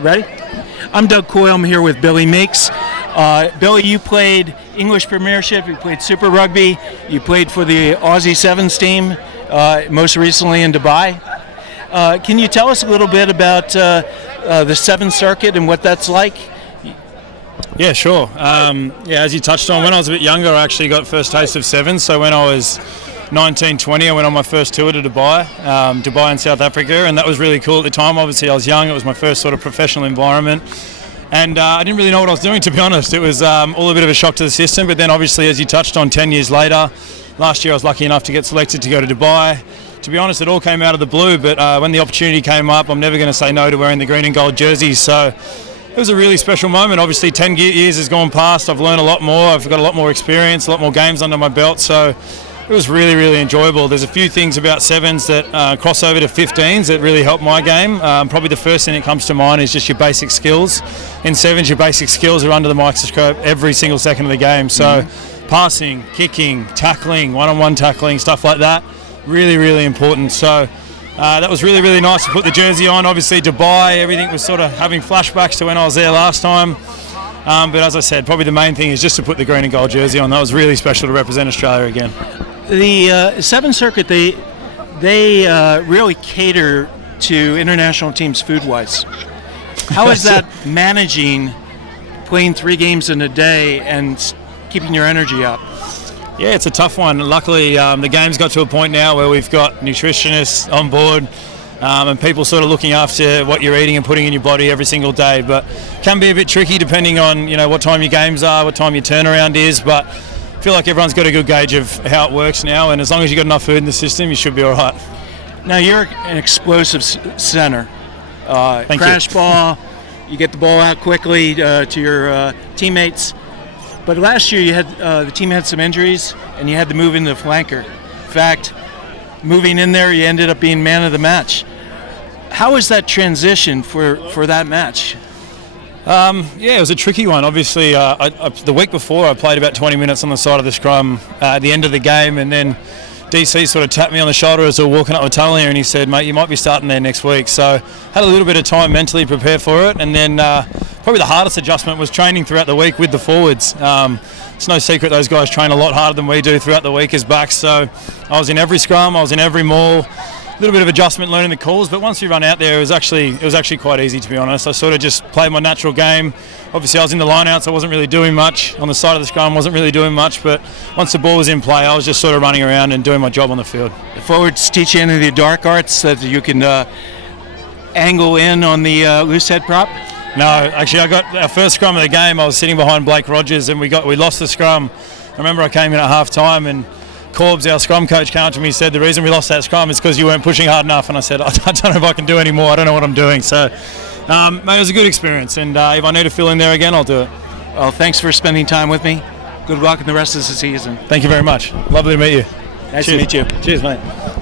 Ready? I'm Doug Coyle. I'm here with Billy Meakes. Billy, you played English Premiership, you played Super Rugby, you played for the Aussie Sevens team, most recently in Dubai. Can you tell us a little bit about the Sevens circuit and what that's like? Yeah, sure. As you touched on, when I was a bit younger, I actually got first taste of Sevens. So when I was 19, 20, I went on my first tour to Dubai in South Africa, and that was really cool at the time. Obviously, I was young. It was my first sort of professional environment. And I didn't really know what I was doing, to be honest. It was all a bit of a shock to the system. But then, obviously, as you touched on, 10 years later, last year I was lucky enough to get selected to go to Dubai. To be honest, it all came out of the blue. But when the opportunity came up, I'm never going to say no to wearing the green and gold jerseys. So it was a really special moment. Obviously, 10 years has gone past. I've learned a lot more. I've got a lot more experience, a lot more games under my belt. So it was really, really enjoyable. There's a few things about Sevens that cross over to 15s that really help my game. Probably the first thing that comes to mind is just your basic skills. In Sevens, your basic skills are under the microscope every single second of the game. So passing, kicking, tackling, one-on-one tackling, stuff like that, really, really important. So that was really, really nice to put the jersey on. Obviously, Dubai, everything was sort of having flashbacks to when I was there last time. But as I said, probably the main thing is just to put the green and gold jersey on. That was really special to represent Australia again. The Seven Circuit, they really cater to international teams food-wise. How is that managing playing 3 games in a day and keeping your energy up? Yeah, it's a tough one. Luckily, the game's got to a point now where we've got nutritionists on board and people sort of looking after what you're eating and putting in your body every single day. But can be a bit tricky depending on what time your games are, what time your turnaround is. But I feel like everyone's got a good gauge of how it works now, and as long as you've got enough food in the system, you should be all right. Now, you're an explosive center. Crash ball, you get the ball out quickly to your teammates. But last year, you had the team had some injuries, and you had to move into the flanker. In fact, moving in there, you ended up being man of the match. How was that transition for that match? It was a tricky one. Obviously, the week before I played about 20 minutes on the side of the scrum at the end of the game, and then DC sort of tapped me on the shoulder as we were walking up the tunnel here, and he said, "Mate, you might be starting there next week." So had a little bit of time mentally to prepare for it, and then probably the hardest adjustment was training throughout the week with the forwards. It's no secret those guys train a lot harder than we do throughout the week as backs. So I was in every scrum, I was in every maul. A little bit of adjustment learning the calls, but once you run out there, it was actually quite easy, to be honest. I sort of just played my natural game. Obviously, I was in the line-out, so I wasn't really doing much. On the side of the scrum, wasn't really doing much, but once the ball was in play, I was just sort of running around and doing my job on the field. The forwards teach you any of the dark arts that you can angle in on the loose head prop? No, actually, I got our first scrum of the game. I was sitting behind Blake Rogers, and we lost the scrum. I remember I came in at half-time, and Corbs, our scrum coach, came up to me and said, "The reason we lost that scrum is because you weren't pushing hard enough." And I said, "I don't know if I can do any more. I don't know what I'm doing." So, mate, it was a good experience. And if I need to fill in there again, I'll do it. Well, thanks for spending time with me. Good luck in the rest of the season. Thank you very much. Lovely to meet you. Nice to meet you. Cheers, mate.